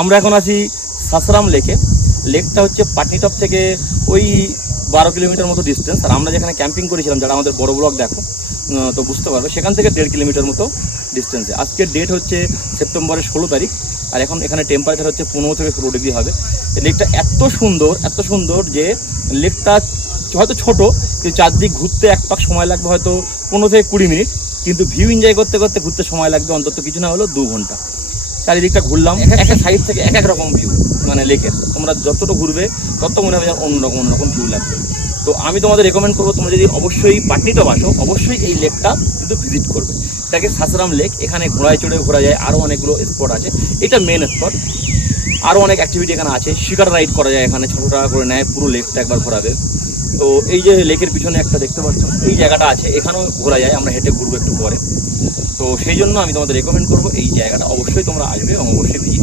আমরা এখন আছি সাসারাম লেকে। লেকটা হচ্ছে পাটনিটপ থেকে ওই 12 কিলোমিটার মতো ডিস্টেন্স। আর আমরা যেখানে ক্যাম্পিং করেছিলাম, যারা আমাদের বড় ব্লগ দেখো তো বুঝতে পারবে, সেখান থেকে 1.5 কিলোমিটার মতো ডিস্টেন্সে। আজকের ডেট হচ্ছে সেপ্টেম্বরের 16 তারিখ, আর এখন এখানে টেম্পারেচার হচ্ছে 15 থেকে 16 ডিগ্রি হবে। লেকটা এত সুন্দর যে লেকটা হয়তো ছোট, কিন্তু চারদিক ঘুরতে এক পাক সময় লাগবে হয়তো 15 থেকে 20 মিনিট, কিন্তু ভিউ এনজয় করতে করতে ঘুরতে সময় লাগবে অন্তত কিছু না হলো 2 ঘন্টা। চারিদিকটা ঘুরলাম, এক এক সাইড থেকে এক এক রকম ভিউ, মানে লেকের তোমরা যতটা ঘুরবে তত মনে হবে অন্যরকম ভিউ লাগবে। তো আমি তোমাদের রেকমেন্ড করবো, তোমরা যদি অবশ্যই পাটনিটপ আসো, অবশ্যই এই লেকটা কিন্তু ভিজিট করবে। এটাকে সাসারাম লেক। এখানে ঘোড়ায় চড়ে ঘোরা যায়, আরও অনেকগুলো স্পট আছে, এটা মেন স্পট। আরও অনেক অ্যাক্টিভিটি এখানে আছে, শিকার রাইড করা যায় এখানে, 600 টাকা করে নেয়, পুরো লেকটা একবার ঘোরাবে। তো এই যে লেকের পিছনে একটা দেখতে পাচ্ছ, এই জায়গাটা আছে, এখানেও ঘোরা যায়, আমরা হেঁটে ঘুরবো একটু পরে। তো সেই জন্য আমি তোমাদের রেকমেন্ড করবো এই জায়গাটা অবশ্যই তোমরা আসবে এবং অবশ্যই ভিজিট